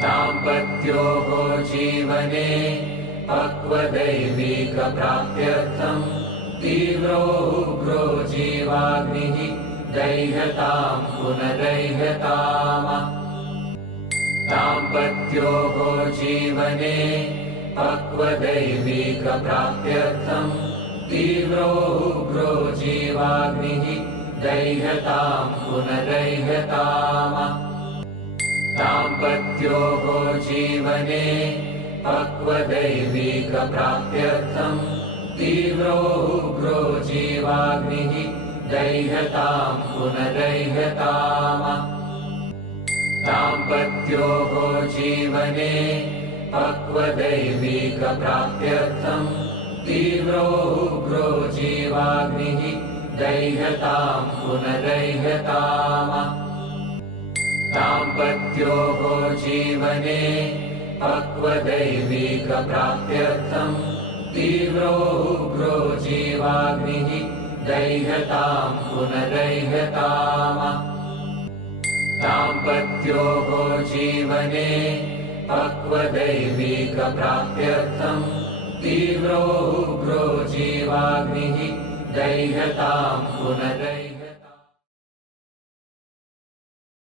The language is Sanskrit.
दाम्पत्योः जीवने पक्वदैविकप्राप्त्यर्थं तीव्रो उग्रो जीवाग्निः दैह्यतां पुनदैह्यताम्। दाम्पत्योः जीवने पक्वदैविकप्राप्त्यर्थं तीव्रो उग्रो जीवाग्निः दैह्यतां पुनदैह्यताम्। दाम्पत्योः जीवने पक्वदैविकप्राप्त्यर्थं तीव्रो उग्रो जीवाग्निः दैह्यतां पुनदैह्यताम्। दाम्पत्योः जीवने पक्वदैविकप्राप्त्यर्थं तीव्रो उग्रो जीवाग्निः दैह्यतां पुनदैह्यताम्। दाम्पत्योः जीवने पक्वदैविकप्राप्त्यर्थं तीव्रो उग्रो जीवाग्निः दैह्यतां पुनदैह्यताम्। दाम्पत्योः जीवने पक्वदैविकप्राप्त्यर्थं तीव्रो उग्रो जीवाग्निः दैह्यतां पुनदैह्यताम्।